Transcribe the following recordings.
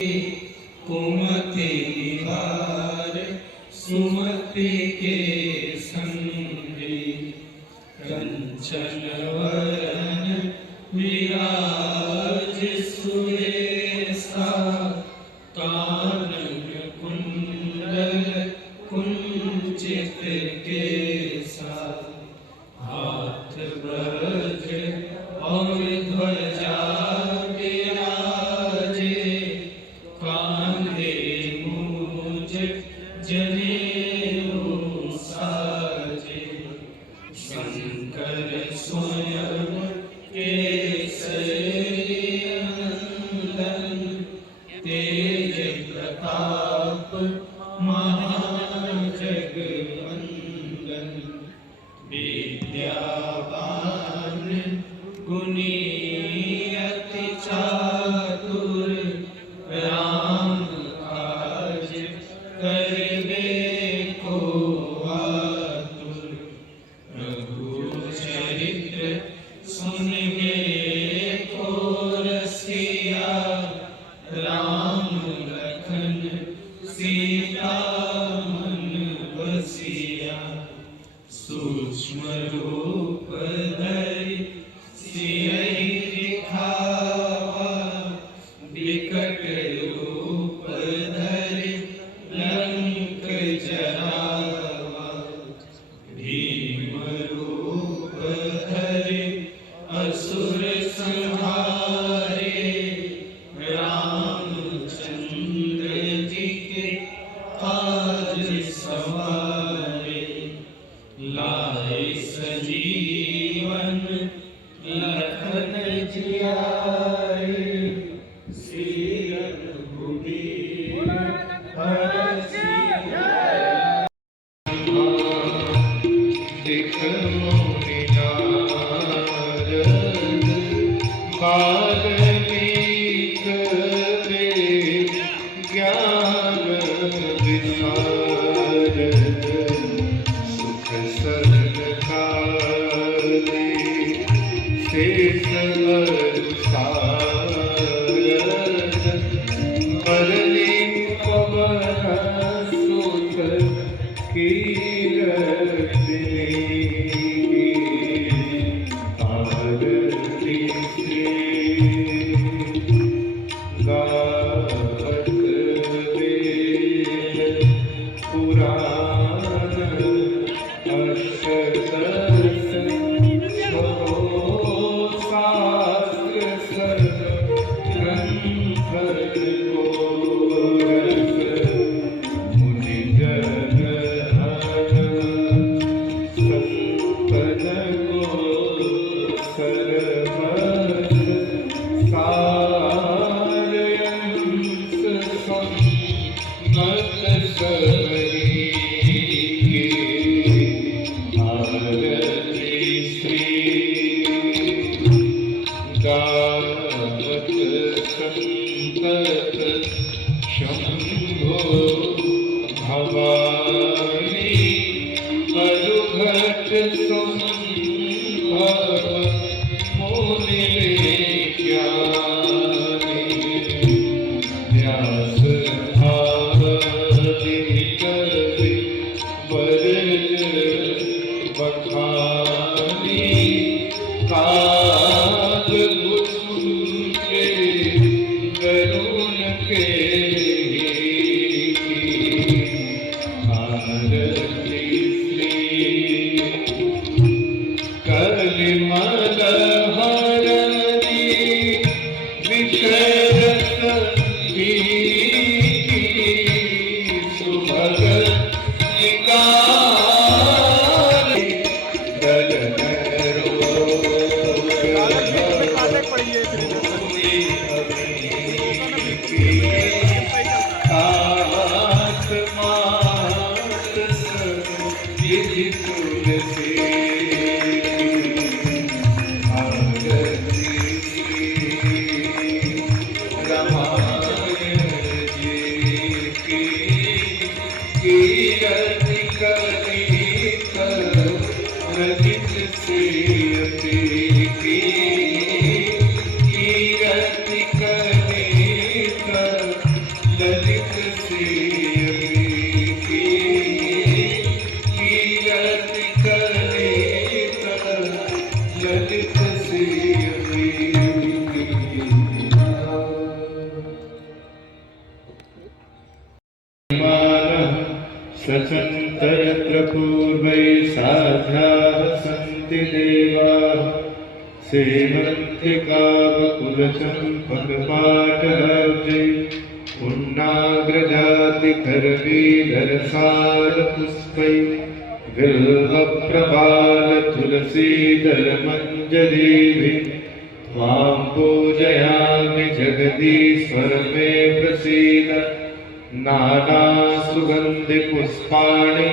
कुमति निवार सुमति के संगी कंचन वरन विराज सुरेसा कानन कुंडल कुंचित केसा हाथ ब्रज और ध्वजा विराजे कांधे मूज जनेऊ साजे शंकर स्वयं केसरी नंदन तेज प्रताप महाजगवंदन विद्यावान गुणी अति चातुर राम काज करिबे को आतुर प्रभु चरित्र सुनिबे को रसिया राम लखन सीता मन बसिया सूक्ष्म रूप धरि सियहि दिखावा विकट रूप धरि लंक जरावा भीम रूप धरि असुर संहारे रामचंद्र जी के काज सवारे लाए सजीवन लखन जियाए श्री रघुबीर हरषि दिख मोहि नारद बाल्मीक वेद ज्ञान विशारद सुख सरलकारि शेष सारद बरली पवन सुत कीरति आरती श्री गावत वेद पुराण अष्टदश शास्त्र सर्व ग्रंथ कोरस मुनि जन संपद को सर्वस सारयंस सम्मत सबरी आरती श्री गावत संतत शंभो भवानी अलुघट संभव मोनि ज्ञानी व्यास आदि कवि बरज बखानी काग बुझे करुण के आरती श्री कलिमल हरणी विषयत सुभग मानः सचन्तयत्र पूर्वैः साध्याः सन्ति देवाः सेवन्ति कावकुलचम्पकपाटलाब्जै पुण्णाग्रजातिकरवीधरसारपुष्पैः बिल्वप्रभालतुलसीदलमञ्जरीभिः त्वां पूजयामि जगदीश्वर मे प्रसीद। नानासुगन्धिपुष्पाणि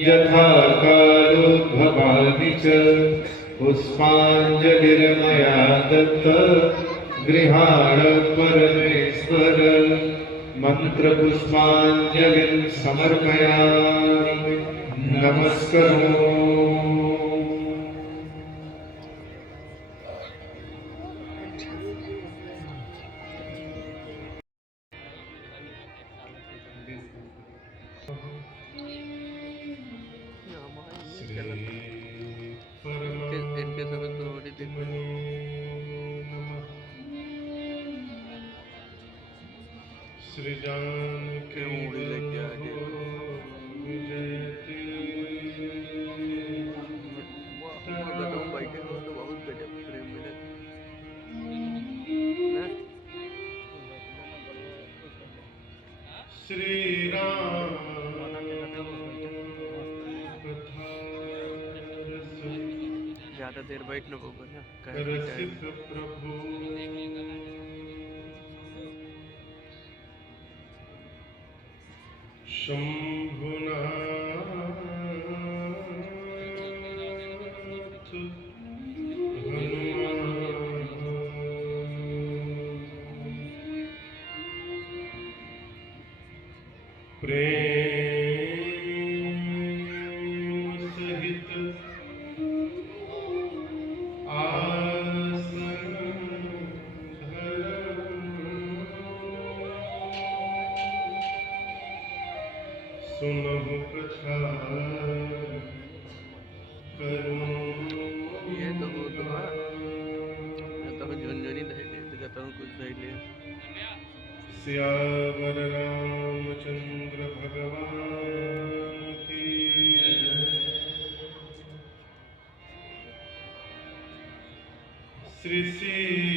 यथा कालोद्भवानि च पुष्पाञ्जलिर्मया दत्ता गृहाण परमेश्वर। मन्त्रपुष्पाञ्जलिं समर्पयामि नमस्करोमि। इनके समय तो बड़ी दिक्कत श्री जानकी मूड़ी लेके आ गए बताऊं बैठे हो तो बहुत गजब प्रेम मिले श्री राम ज्यादा देर बैठ न होगा ना रसिक प्रभु शंभुनाथ हनुमान प्रेम सहित सुनहु कथा करूं। ये तो हो तो हाँ तो झुनझुनी नहीं ले तो कहता हूँ कुछ नहीं ले सियावर रामचंद्र भगवान की श्री सीतानाथ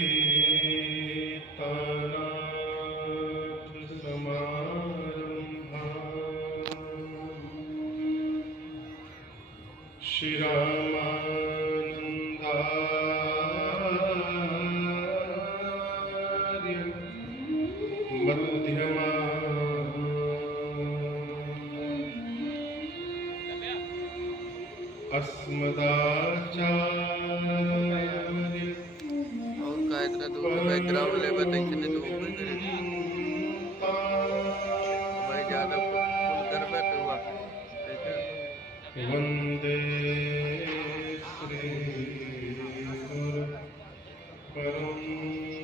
समारंभा श्री रामानंदार्य मध्यमा अस्मदाचार्य और का इतना दूर बैकग्राउंड ले बताइए इतने दूर में करे भाई ज्यादा फुल कर बैठे हुआ वंदे श्री गुरु परंपरा।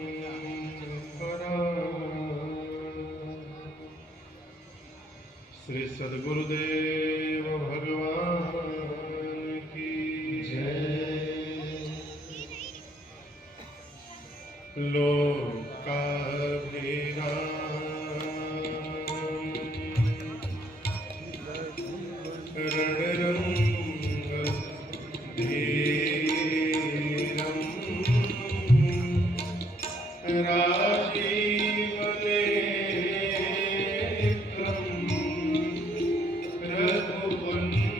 श्री सद्गुरुदेव भगवान की जय। लोकाभिराम रणरंगधीरं राजीवनेत्रं रघुवंशं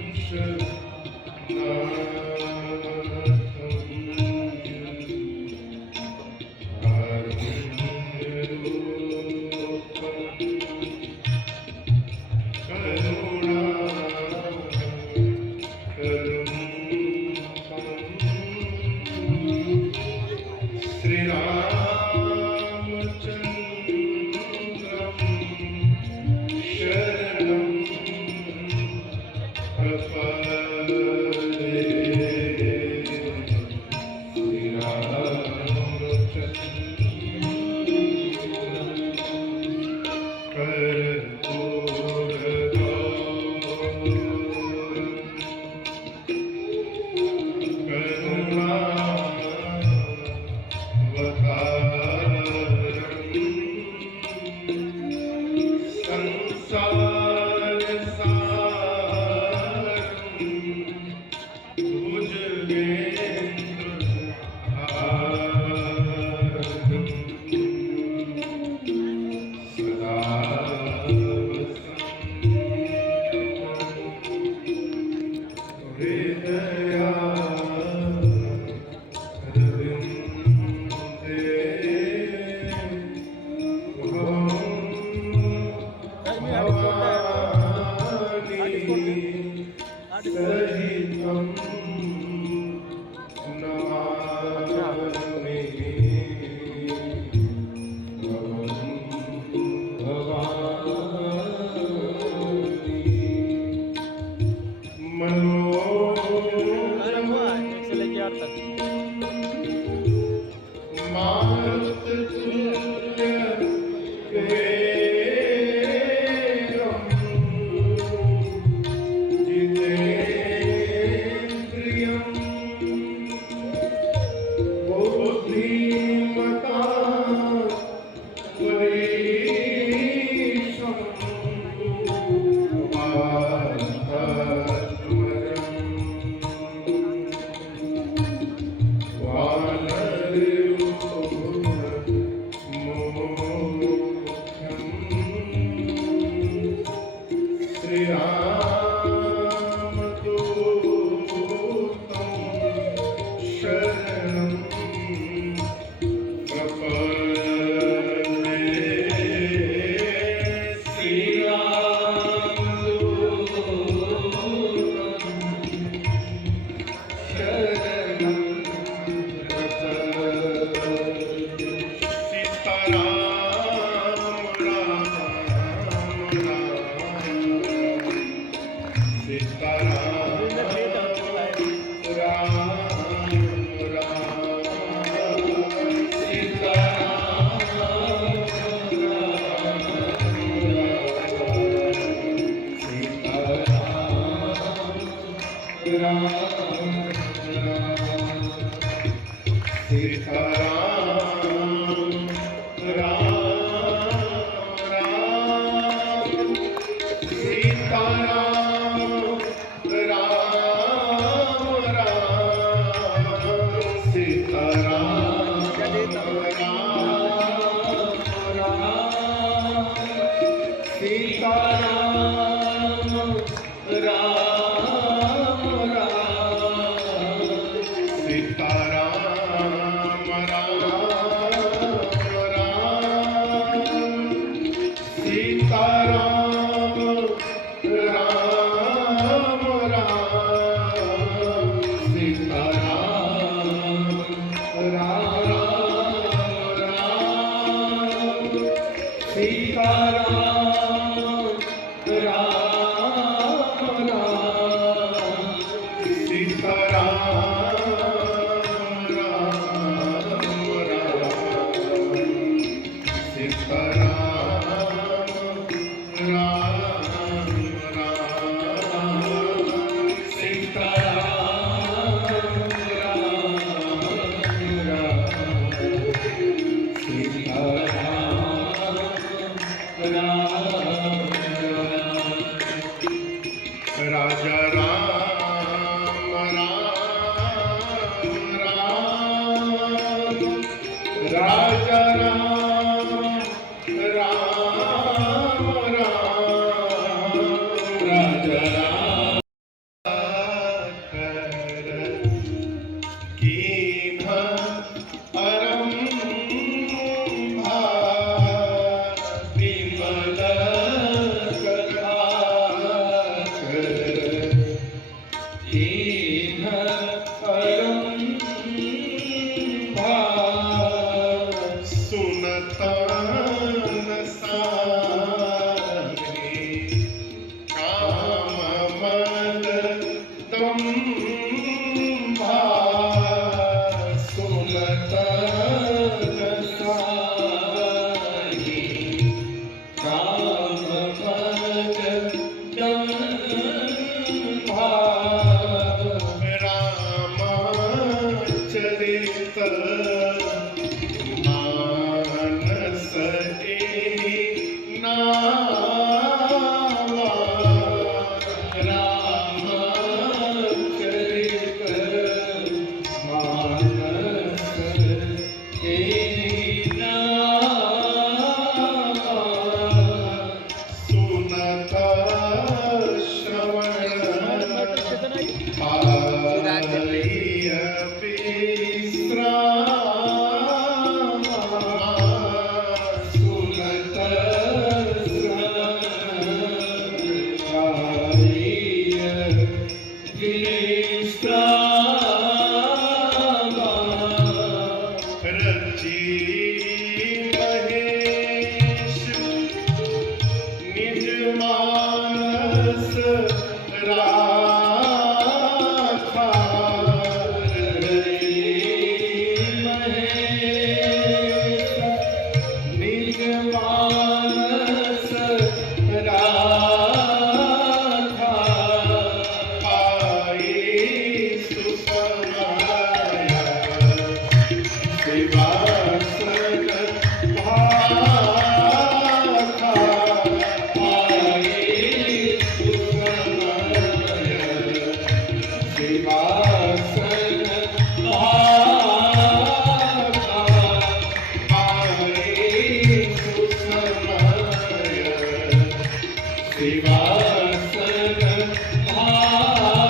शिवासन भाता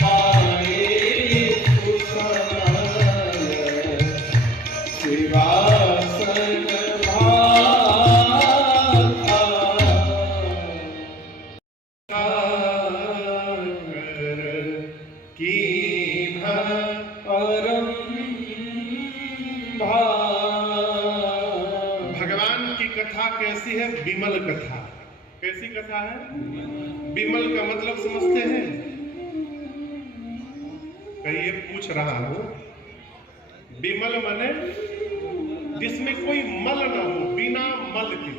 पाए कुशल शिवासन भाता की परम भगवान की कथा कैसी है? विमल कथा। कैसी कथा है? विमल का मतलब समझते हैं? कहिए, पूछ रहा हूं। विमल माने जिसमें कोई मल ना हो, बिना मल के।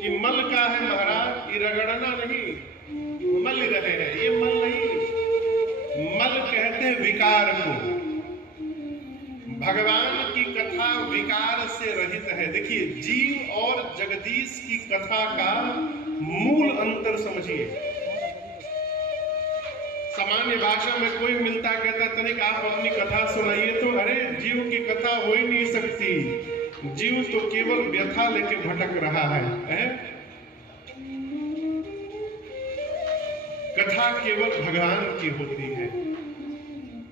कि मल का है महाराज, ये रगड़ना नहीं, मल रहे हैं, ये मल नहीं। मल कहते हैं विकार को। भगवान की कथा विकार से रहित है। देखिए, जीव और जगदीश की कथा का मूल अंतर समझिए। सामान्य भाषा में कोई मिलता कहता तनिक आप अपनी कथा सुनाइए, तो अरे जीव की कथा हो ही नहीं सकती, जीव तो केवल व्यथा लेके भटक रहा है? कथा केवल भगवान की होती है।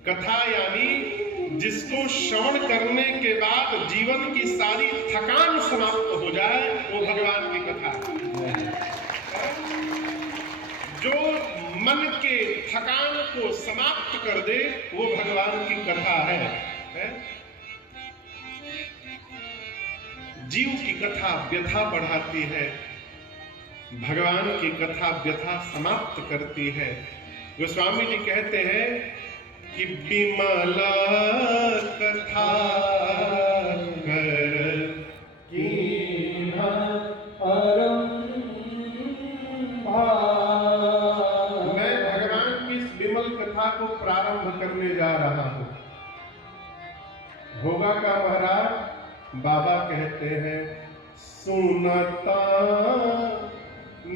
कथा यानी जिसको श्रवण करने के बाद जीवन की सारी थकान समाप्त हो जाए, वो भगवान की कथा है। जो मन के थकान को समाप्त कर दे, वो भगवान की कथा है? जीव की कथा व्यथा बढ़ाती है, भगवान की कथा व्यथा समाप्त करती है। गोस्वामी जी कहते हैं कि विमल कथा कर कीन्हा परम भाव। मैं भगवान की इस विमल कथा को प्रारंभ करने जा रहा हूं। होगा का महाराज? बाबा कहते हैं सुनता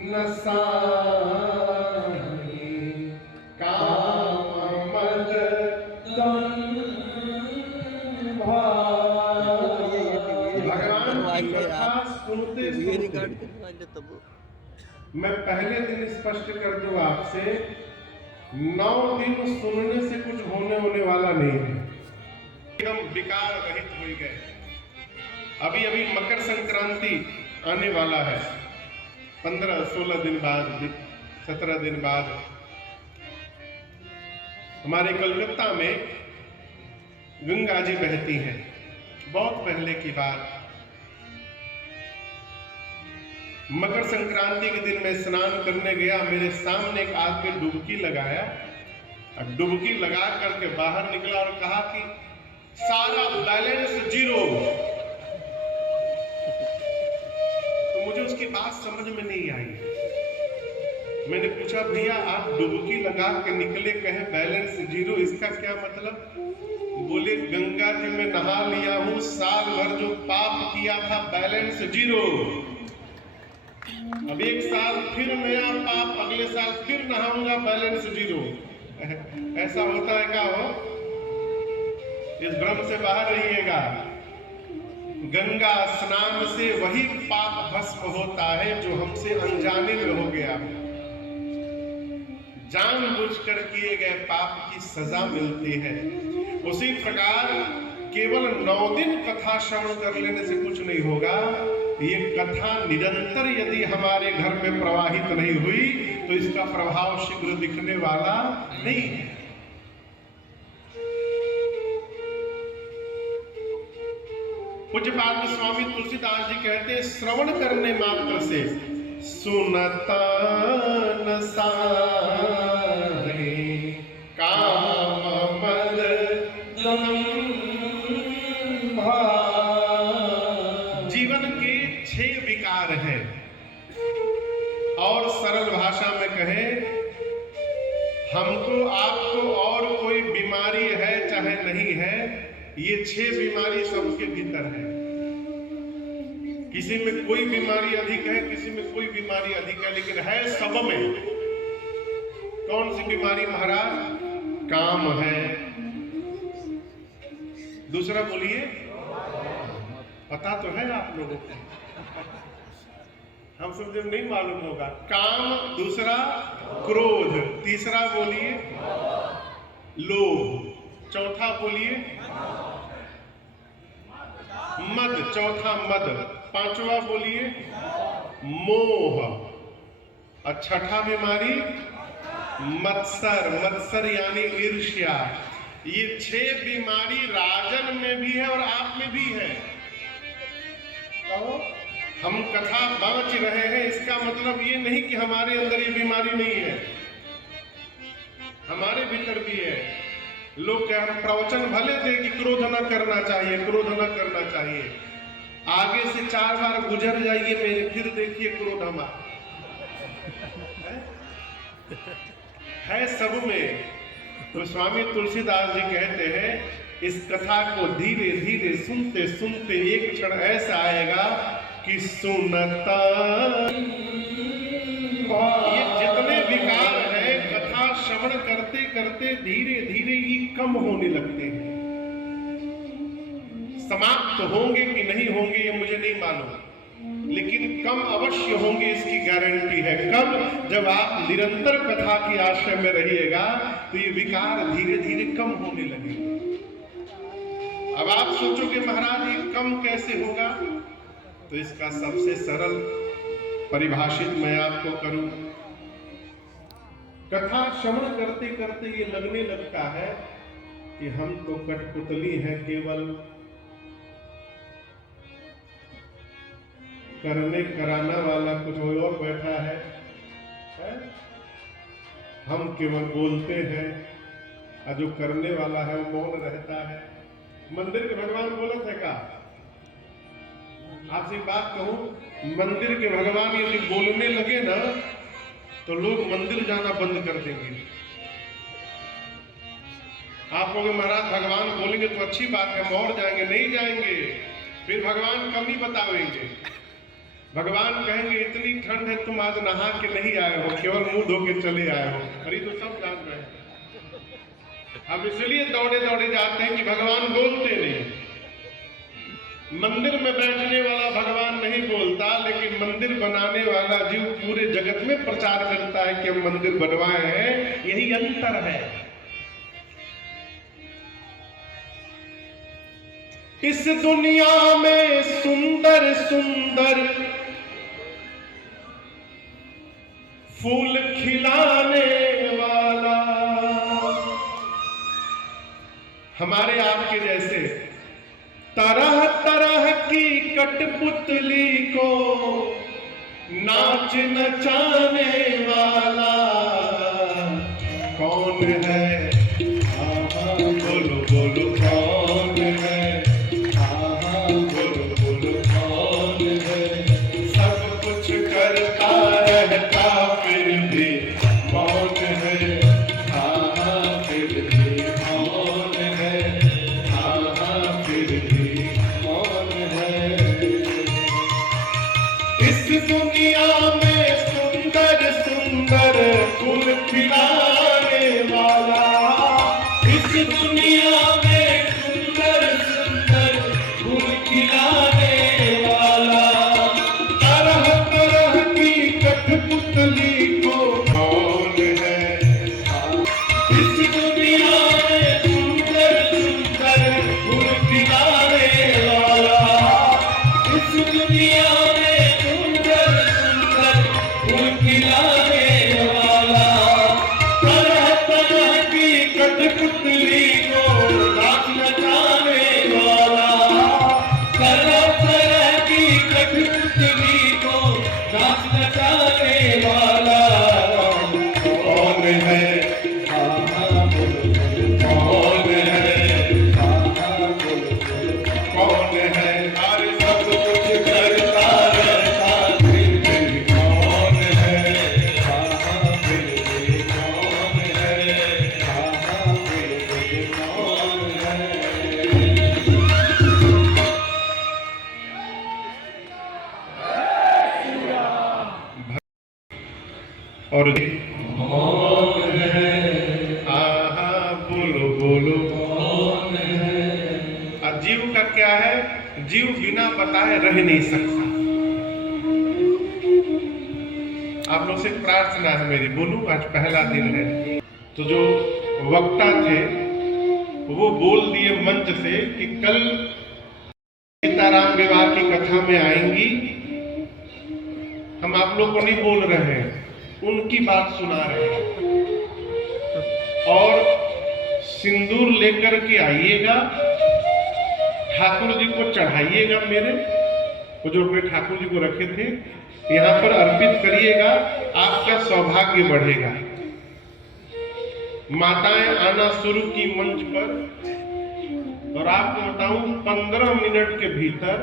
नसाही काम मद भगवान की कथा सुनते सुनते मैं पहले दिन स्पष्ट कर दूं आपसे, 9 दिन सुनने से कुछ होने वाला नहीं है। एकदम विकार रहित हो गए। अभी अभी मकर संक्रांति आने वाला है, 15-16 दिन बाद, 17 दिन बाद। हमारे कलकत्ता में गंगा जी बहती हैं। बहुत पहले की बात, मकर संक्रांति के दिन मैं स्नान करने गया, मेरे सामने एक आदमी डुबकी लगाया और डुबकी लगा करके बाहर निकला और कहा कि सारा बैलेंस जीरो। तो मुझे उसकी बात समझ में नहीं आई। मैंने पूछा, भैया आप डुबकी लगा के निकले, कहे बैलेंस जीरो, इसका क्या मतलब? बोले, गंगा जी में नहा लिया हूं, साल भर जो पाप किया था बैलेंस जीरो। अब 1 साल फिर नया पाप, अगले साल फिर नहाऊंगा, बैलेंस जीरो। ऐसा होता है क्या? हो इस भ्रम से बाहर रहिएगा। गंगा स्नान से वही पाप भस्म होता है जो हमसे अनजाने में हो गया। जानबूझकर किए गए पाप की सजा मिलती है। उसी प्रकार केवल 9 दिन कथा श्रवण कर लेने से कुछ नहीं होगा। ये कथा निरंतर यदि हमारे घर में प्रवाहित नहीं हुई तो इसका प्रभाव शीघ्र दिखने वाला नहीं है। पूज्यपाद स्वामी तुलसीदास जी कहते हैं, श्रवण करने मात्र से सुनता नसाही काम मद जीवन के 6 विकार हैं। और सरल भाषा में कहें, हमको आपको और कोई बीमारी है चाहे नहीं है, ये 6 बीमारी सबके भीतर है। किसी में कोई बीमारी अधिक है, किसी में कोई बीमारी अधिक है, लेकिन है सब में। कौन सी बीमारी महाराज? काम है। दूसरा बोलिए, पता तो है आप लोगों को? हम सब जब नहीं मालूम होगा। काम, दूसरा क्रोध, तीसरा बोलिए लोभ, चौथा बोलिए मद, चौथा मद, पांचवा बोलिए मोह, और छठा बीमारी मत्सर, मत्सर यानी ईर्ष्या। ये 6 बीमारी राजन में भी है और आप में भी है। कहो हम कथा बाँच रहे हैं, इसका मतलब ये नहीं कि हमारे अंदर ये बीमारी नहीं है, हमारे भीतर भी है। लोग क्या हम प्रवचन भले थे कि क्रोध न करना चाहिए, क्रोध न करना चाहिए, आगे से 4 बार गुजर जाइए मेरे, फिर देखिए क्रोध हमारा है सब में। तो स्वामी तुलसीदास जी कहते हैं इस कथा को धीरे धीरे सुनते सुनते एक क्षण ऐसा आएगा कि सुनता, ये जितने विकार हैं कथा श्रवण करते करते धीरे धीरे ये कम होने लगते हैं। समाप्त होंगे कि नहीं होंगे ये मुझे नहीं मालूम, लेकिन कम अवश्य होंगे, इसकी गारंटी है। कब? जब आप निरंतर कथा की आश्रय में रहिएगा तो ये विकार धीरे धीरे कम होने लगेगा। अब आप सोचोगे महाराज ये कम कैसे होगा? तो इसका सबसे सरल परिभाषित मैं आपको करूं। कथा श्रवण करते करते ये लगने लगता है कि हम तो कठपुतली हैं, केवल करने कराना वाला कुछ और बैठा है? हम केवल बोलते हैं और जो करने वाला है वो मौन रहता है। मंदिर के भगवान बोलत है का? आपसे बात कहूं, मंदिर के भगवान यदि बोलने लगे ना तो लोग मंदिर जाना बंद कर देंगे। आप कहोगे महाराज भगवान बोलेंगे तो अच्छी बात है, हम और जाएंगे, नहीं जाएंगे, फिर भगवान कमी बतावेंगे। भगवान कहेंगे इतनी ठंड है तुम आज नहा के नहीं आए हो, केवल मुंह धो के चले आए हो। अरे तो सब जान रहे हैं। हम इसलिए दौड़े दौड़े जाते हैं कि भगवान बोलते नहीं। मंदिर में बैठने वाला भगवान नहीं बोलता, लेकिन मंदिर बनाने वाला जीव पूरे जगत में प्रचार करता है कि हम मंदिर बनवाए हैं। यही अंतर है। इस दुनिया में सुंदर सुंदर फूल खिलाने वाला हमारे आपके जैसे तरह तरह की कठपुतली को नाच नचाने वाला कौन है? बोलो बोलो कौन है? बोलो बोलो कौन है? सब कुछ करता रहता फिर भी मौन है। फिर भी मौन है। फिर भी मौन है। इस दुनिया में सुंदर सुंदर फूल खिलाने वाला, इस दुनिया में सुंदर सुंदर फूल खिलाने वाला, तरह तरह की कठपुतली को कौन है? इस दुनिया में सुंदर सुंदर फूल खिलाने वाला, इस दुनिया में सुंदर सुंदर फूल खिलाने वाला, तरह तरह की कठपुतली को नाच नचाने वाला, तरह तरह की कठपुतली को नाच नचाने वाला कौन है? कौन है? कौन है? अरे सब कुछ करता रहता फिर भी कौन है? फिर भी कौन है? फिर भी कौन है? और कौन है? आहा बोलो बोलो कौन है? और जीव का क्या है? जीव बिना बताए रह नहीं सकता। आप लोग से प्रार्थना है मेरी, बोलूं आज पहला दिन है। तो जो वक्ता थे वो बोल दिए मंच से कि कल सीताराम विवाह की कथा में आएंगी, हम आप लोग को नहीं बोल रहे हैं, उनकी बात सुना रहे हैं। और सिंदूर लेकर के आइएगा, ठाकुर जी को चढ़ाइएगा, मेरे वो जो अपने ठाकुर जी को रखे थे यहाँ पर अर्पित करिएगा, आपका सौभाग्य बढ़ेगा। माताएं आना शुरू की मंच पर, और आपको बताऊं 15 मिनट के भीतर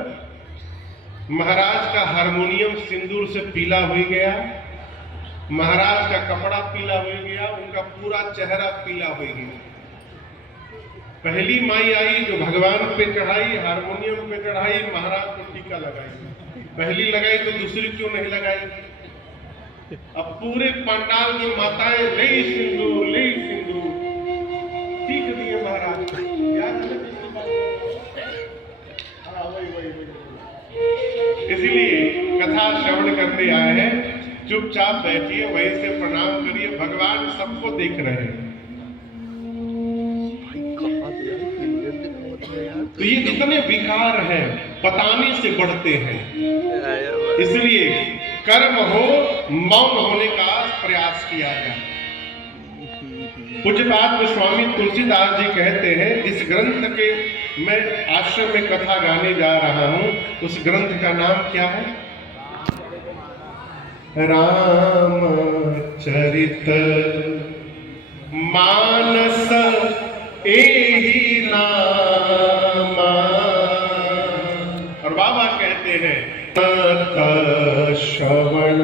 महाराज का हारमोनियम सिंदूर से पीला हो गया, महाराज का कपड़ा पीला हो गया, उनका पूरा चेहरा पीला हो गया। पहली माई आई जो भगवान पे चढ़ाई, हारमोनियम पे चढ़ाई, महाराज को टीका लगाई। पहली लगाई तो दूसरी क्यों नहीं लगाई? अब पूरे पंडाल की माताएं ले सिंदूर टीक दिए महाराज। याद है? इसीलिए कथा श्रवण करने आए हैं, चुपचाप बैठिए, वहीं से प्रणाम करिए, भगवान सबको देख रहे हैं। तो ये जितने विकार हैं बताने से बढ़ते हैं, इसलिए कर्म हो मौन होने का प्रयास किया जाए। पूज्यपाद गोस्वामी तुलसीदास जी कहते हैं, जिस ग्रंथ के मैं आश्रम में कथा गाने जा रहा हूं उस ग्रंथ का नाम क्या है? रामचरित मानस एहि नामा। और बाबा कहते हैं तत श्रवण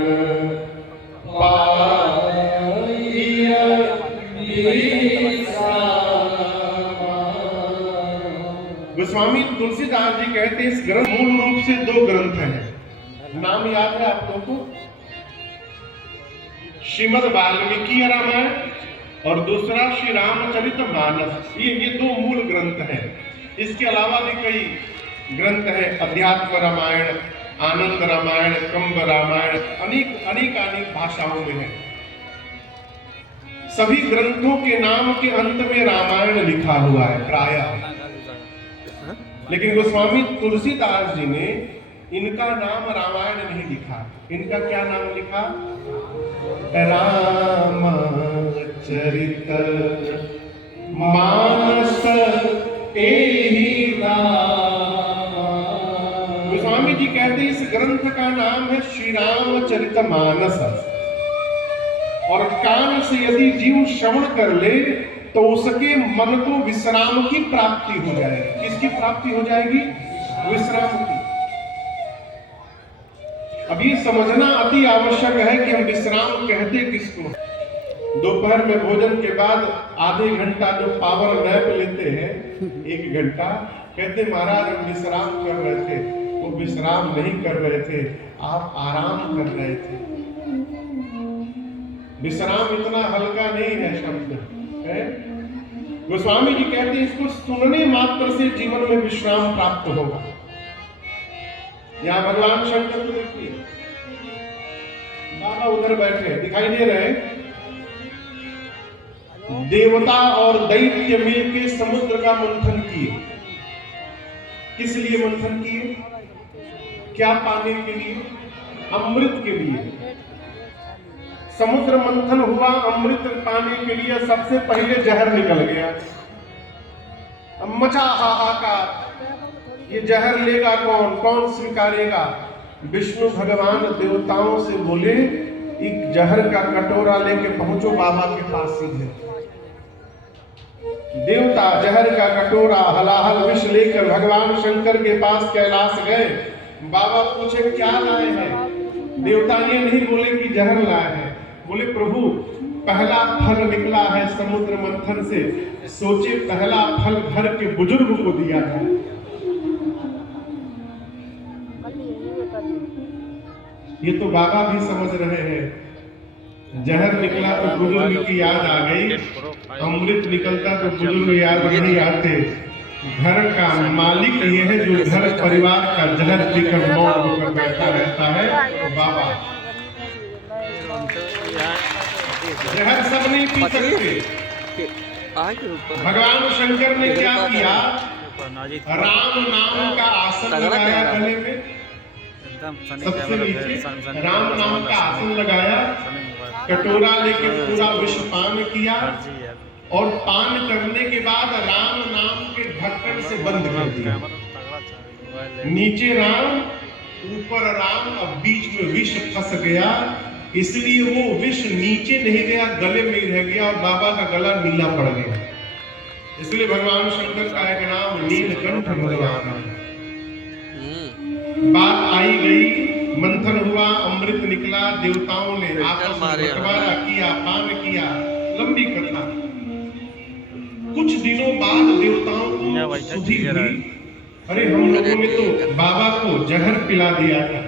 गोस्वामी तुलसीदास जी कहते हैं इस ग्रंथ मूल रूप से 2 ग्रंथ हैं। नाम याद है आप लोगों को? श्रीमद् वाल्मीकि रामायण और दूसरा श्री रामचरित मानस। ये 2 मूल ग्रंथ हैं। इसके अलावा भी कई ग्रंथ हैं, अध्यात्म रामायण, आनंद रामायण, कंब रामायण, अनेक भाषाओं में है। सभी ग्रंथों के नाम के अंत में रामायण लिखा हुआ है प्रायः, लेकिन गोस्वामी तुलसीदास जी ने इनका नाम रामायण नहीं लिखा। इनका क्या नाम लिखा? रामचरित मानस एहि नामा। गोस्वामी जी कहते हैं इस ग्रंथ का नाम है श्री रामचरित मानस। और कान से यदि जीव श्रवण कर ले तो उसके मन को विश्राम की प्राप्ति हो जाएगी। किसकी प्राप्ति हो जाएगी? विश्राम की। अब ये समझना अति आवश्यक है कि हम विश्राम कहते किसको। दोपहर में भोजन के बाद आधे घंटा जो पावर नैप लेते हैं, 1 घंटा, कहते महाराज हम विश्राम कर रहे थे। वो विश्राम नहीं कर रहे थे, आप आराम कर रहे थे। विश्राम इतना हल्का नहीं है शब्द है। गोस्वामी जी कहते हैं इसको सुनने मात्र से जीवन में विश्राम प्राप्त होगा। यहां भगवान शंकर को देखिए, बाबा उधर बैठे दिखाई दे रहे। देवता और दैत्य मिलकर समुद्र का मंथन किए। किस लिए मंथन किए? क्या पाने के लिए? अमृत के लिए। समुद्र मंथन हुआ अमृत पाने के लिए। सबसे पहले जहर निकल गया। अब मचा हाहाकार, ये जहर लेगा कौन? कौन स्वीकारेगा? विष्णु भगवान देवताओं से बोले एक जहर का कटोरा लेके पहुंचो बाबा के पास सीधे। देवता जहर का कटोरा हलाहल विष लेकर भगवान शंकर के पास कैलाश गए। बाबा पूछे क्या लाए हैं? देवता ने नहीं बोले कि जहर लाए हैं, बोले प्रभु पहला फल निकला है समुद्र मंथन से, सोचे पहला फल घर के बुजुर्ग को दिया है। ये तो बाबा भी समझ रहे हैं, जहर निकला तो बुजुर्ग की याद आ गई, अमृत निकलता तो बुजुर्ग याद नहीं आते। घर का मालिक ये है जो घर परिवार का जहर पीकर मौन होकर बैठा रहता है, बाबा। जहर सब नहीं पी सकते। भगवान शंकर ने क्या किया, राम नाम का आसन लगाया गले में, सबसे नीचे राम नाम का आसन लगाया, कटोरा लेके पूरा विष पान किया और पान करने के बाद राम नाम के ढक्कन से बंद कर दिया। नीचे राम, ऊपर राम, अब बीच में विष फंस गया, इसलिए वो विष नीचे नहीं गया, गले में ही रह गया और बाबा का गला नीला पड़ गया। इसलिए भगवान शंकर का एक नाम नीलकंठ भगवान है। बात आई गई, मंथन हुआ, अमृत निकला, देवताओं ने आपस में बंटवारा किया, पान किया, लंबी कथा। कुछ दिनों बाद देवताओं को सुधि हुई, अरे हम लोगों ने तो बाबा को जहर पिला दिया था।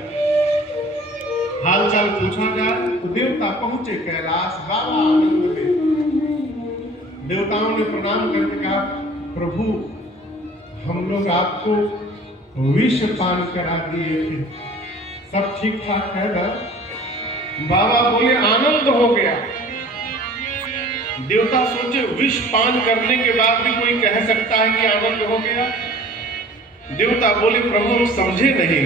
हाल चाल पूछा जाए तो देवता पहुंचे कैलाश, बाबा आनंद में। देवताओं ने प्रणाम करके कहा, प्रभु हम लोग आपको विष पान करा दिए थे, सब ठीक ठाक है ना? बाबा बोले आनंद हो गया। देवता सोचे विष पान करने के बाद भी कोई कह सकता है कि आनंद हो गया? देवता बोले प्रभु हम समझे नहीं।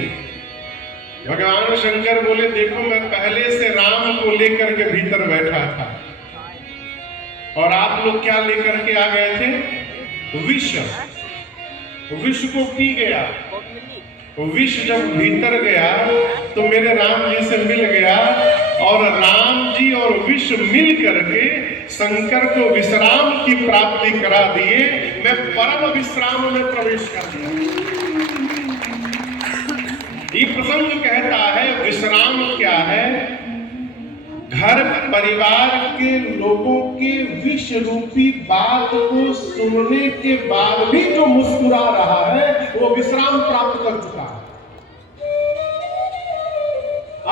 भगवान शंकर बोले देखो मैं पहले से राम को लेकर के भीतर बैठा था और आप लोग क्या लेकर के आ गए थे? विष। विष को पी गया। विष जब भीतर गया तो मेरे राम जी से मिल गया और राम जी और विष मिल करके शंकर को विश्राम की प्राप्ति करा दिए। मैं परम विश्राम में प्रवेश कर दिया। ये प्रसंग कहता है विश्राम क्या है? घर परिवार के लोगों के विष रूपी बात को सुनने के बाद भी जो मुस्कुरा रहा है वो विश्राम प्राप्त कर चुका है।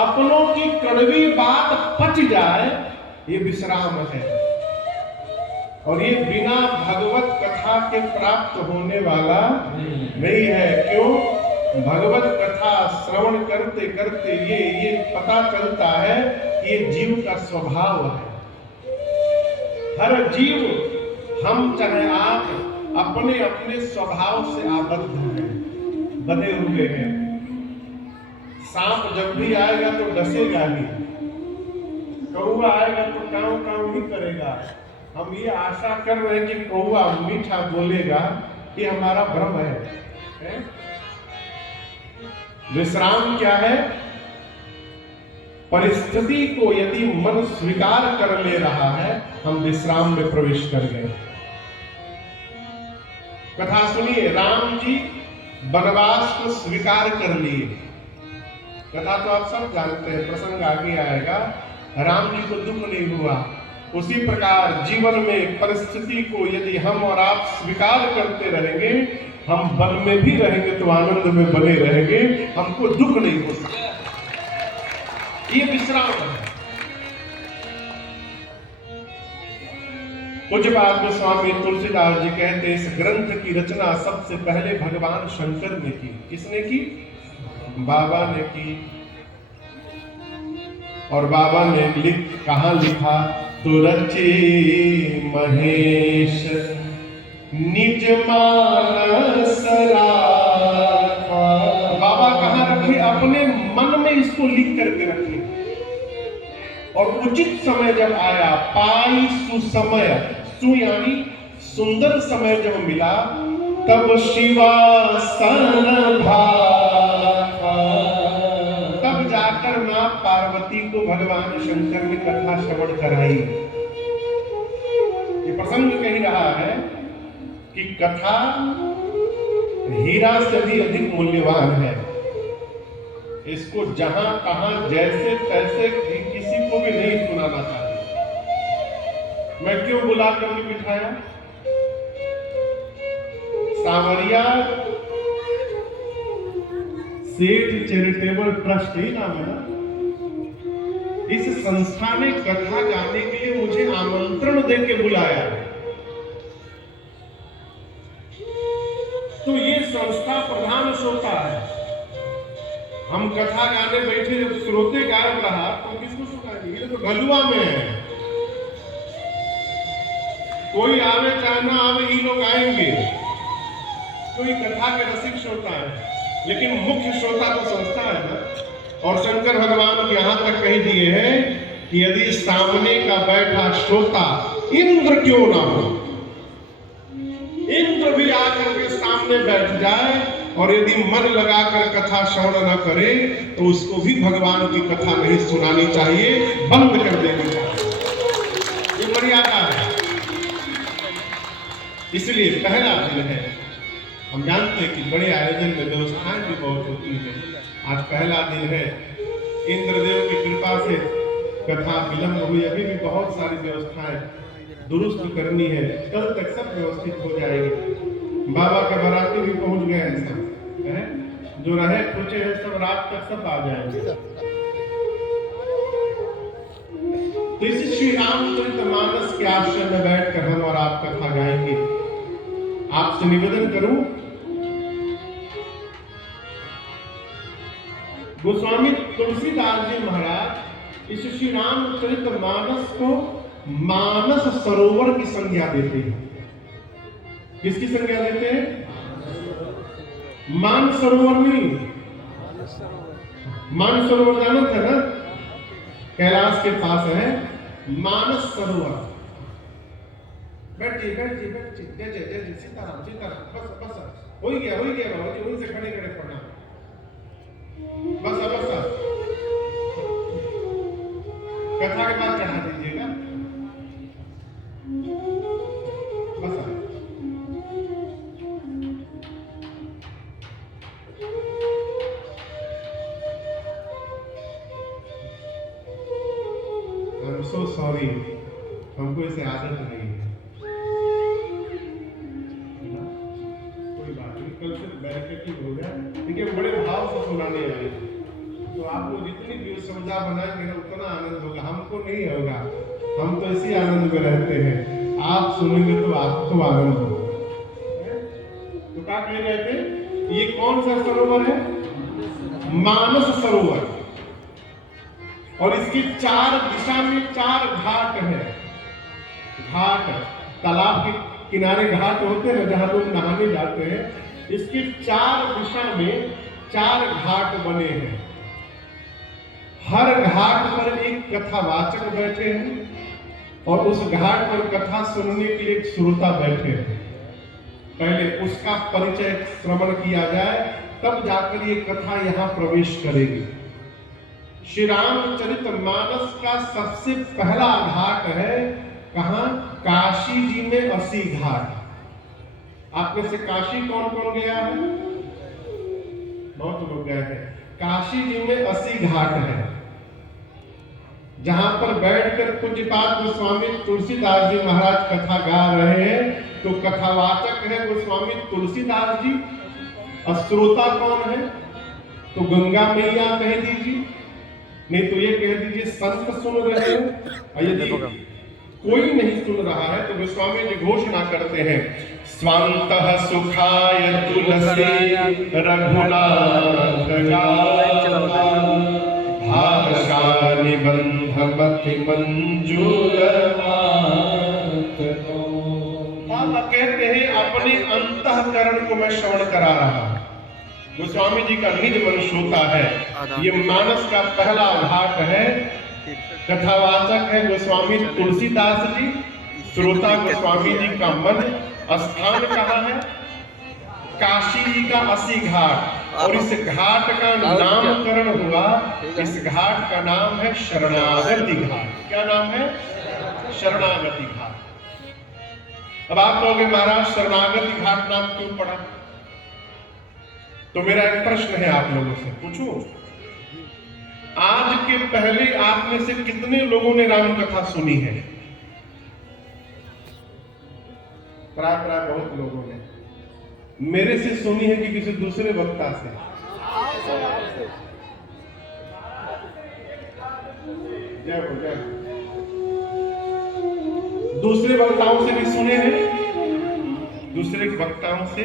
अपनों की कड़वी बात पच जाए ये विश्राम है और ये बिना भगवत कथा के प्राप्त होने वाला नहीं है। क्यों? भगवत कथा श्रवण करते करते ये पता चलता है कि ये जीव का स्वभाव है। हर जीव, हम चाहे आप, अपने अपने स्वभाव से आबद्ध हैं, बने हुए हैं। सांप जब भी आएगा तो डसेगा ही, कौवा आएगा तो कांव कांव ही करेगा। हम ये आशा कर रहे हैं कि कौवा मीठा बोलेगा, ये हमारा भ्रम है? विश्राम क्या है? परिस्थिति को यदि मन स्वीकार कर ले रहा है, हम विश्राम में प्रवेश कर गए। कथा सुनिए, राम जी वनवास को स्वीकार कर लिए। कथा तो आप सब जानते हैं, प्रसंग आगे आएगा। राम जी को दुख नहीं हुआ। उसी प्रकार जीवन में परिस्थिति को यदि हम और आप स्वीकार करते रहेंगे, हम बल में भी रहेंगे तो आनंद में बने रहेंगे, हमको दुख नहीं हो सकता। ये विश्राम है। पूज्यपाद गोस्वामी तुलसीदास जी कहते हैं, इस ग्रंथ की रचना सबसे पहले भगवान शंकर ने की। किसने की? बाबा ने की। और बाबा ने कहाँ लिखा? तो रचे महेश निज मानस राखा। बाबा कहाँ रखे? अपने मन में इसको लिख करके रखे। और उचित समय जब आया, पाई सुसमय, सु यानी सुंदर समय जब मिला, तब शिवासन भाखा। तब जाकर मां पार्वती को भगवान शंकर ने कथा श्रवण कराई। ये प्रसंग कह रहा है कि कथा हीरा से भी अधिक मूल्यवान है। इसको जहां कहां जैसे तैसे किसी को भी नहीं सुनाना चाहिए। मैं क्यों बुला कर के बिठाया? सांवरिया सेठ चैरिटेबल ट्रस्ट ही नाम है। इस संस्था ने कथा गाने के लिए मुझे आमंत्रण देके बुलाया है। तो ये संस्था प्रधान श्रोता है। हम कथा गाने बैठे, जब श्रोते गायब रहा तो किसको सुनाएंगे? ये तो घलुआ में है, कोई आवे चाहे ना आवे, ये लोग आएंगे। कोई कथा के रसिक श्रोता है, लेकिन मुख्य श्रोता तो संस्था है ना। और शंकर भगवान यहाँ तक कह दिए हैं कि यदि सामने का बैठा श्रोता इंद्र क्यों ना हो, इंद्र भी आकर के सामने बैठ जाए और यदि मन लगाकर कथा श्रवण न करे तो उसको भी भगवान की कथा नहीं सुनानी चाहिए, बंद कर देनी चाहिए। ये मर्यादा है। इसलिए पहला दिन है, हम जानते हैं कि बड़े आयोजन में व्यवस्थाएं भी बहुत होती है। आज पहला दिन है, इंद्रदेव की कृपा से कथा विलंब हुई, अभी भी बहुत सारी व्यवस्थाएं दुरुस्त करनी है, कल तक सब व्यवस्थित हो जाएगी। बाबा के बाराती भी पहुंच गए हैं सब, है? जो रहे पूछे हैं सब रात तक सब आ जाएंगे। तो इसी श्री रामचरितमानस के आश्रम में बैठकर हम और आप कथा गाएंगे। आपसे निवेदन करूं, गोस्वामी तुलसीदास जी महाराज इस श्री रामचरितमानस को मानस सरोवर की संज्ञा देते हैं। किसकी संज्ञा देते हैं? मान सरोवर नहीं, मान सरोवर जाना था ना, कैलाश के पास है मानस सरोवर। बैठिए बैठिए बैठिए, जय जय जय सीताराम सीताराम, बस बस हो ही गया बाबा जी, वहीं से खड़े खड़े पढ़ना, बस बस कथा के बाद चढ़ा दीजिएगा, बस। आई एम सो सॉरी, हमको इसे आदत नहीं है। कोई बात नहीं, कल से बैरिकेडिंग हो गया। देखिए बड़े भाव से सुनाने आए, तो आपको जितनी भी समझा बनाएंगे ना उतना आनंद होगा, हमको नहीं होगा। हम तो इसी आनंद में रहते हैं, आप सुनेंगे तो आपको आनंद होगा। तो क्या कह रहे थे? ये कौन सा सरोवर है? मानस सरोवर। और इसकी चार दिशा में चार घाट है। घाट तालाब के किनारे घाट होते हैं जहां लोग नहाने जाते हैं, इसकी चार दिशा में चार घाट बने हैं। हर घाट पर एक कथावाचक बैठे हैं और उस घाट पर कथा सुनने के लिए एक श्रोता बैठे हैं। पहले उसका परिचय श्रवण किया जाए, तब जाकर ये कथा यहाँ प्रवेश करेगी। श्री रामचरितमानस का सबसे पहला घाट है कहाँ? काशी जी में 80 घाट। आप में से काशी कौन कौन गया है? बहुत लोग गए हैं। काशी जी में 80 घाट है, जहां पर बैठकर पूज्यपाद गोस्वामी तुलसीदास जी महाराज कथा गा रहे हैं। तो कथावाचक है गोस्वामी तुलसीदास जी, और श्रोता कौन है? तो गंगा मैया कह दीजिए, नहीं तो ये कह दीजिए संत सुन रहे हैं। और यदि कोई नहीं सुन रहा है तो गोस्वामी जी घोषणा करते हैं, स्वांतः सुखाय तुलसी रघुनाथ भाषा निबंधमति मंजूर। बाबा कहते हैं अपने अंतःकरण को मैं श्रवण करा रहा। गोस्वामी जी का निज मन श्रोता है। ये मानस का पहला घाट है। कथावाचक है गोस्वामी तुलसीदास जी, श्रोता गोस्वामी जी का मन। स्थान कहाँ है? काशी जी का 80 घाट। और इस घाट का नामकरण हुआ, इस घाट का नाम है शरणागति घाट। क्या नाम है? शरणागति घाट। अब आप कहोगे महाराज शरणागति घाट नाम क्यों पड़ा? तो मेरा एक प्रश्न है आप लोगों से, पूछूं? आज के पहले आप में से कितने लोगों ने राम कथा सुनी है? प्राय बहुत लोगों ने। मेरे से सुनी है कि किसी दूसरे वक्ता से? जय हो जय। दूसरे वक्ताओं से भी सुने हैं? दूसरे वक्ताओं से?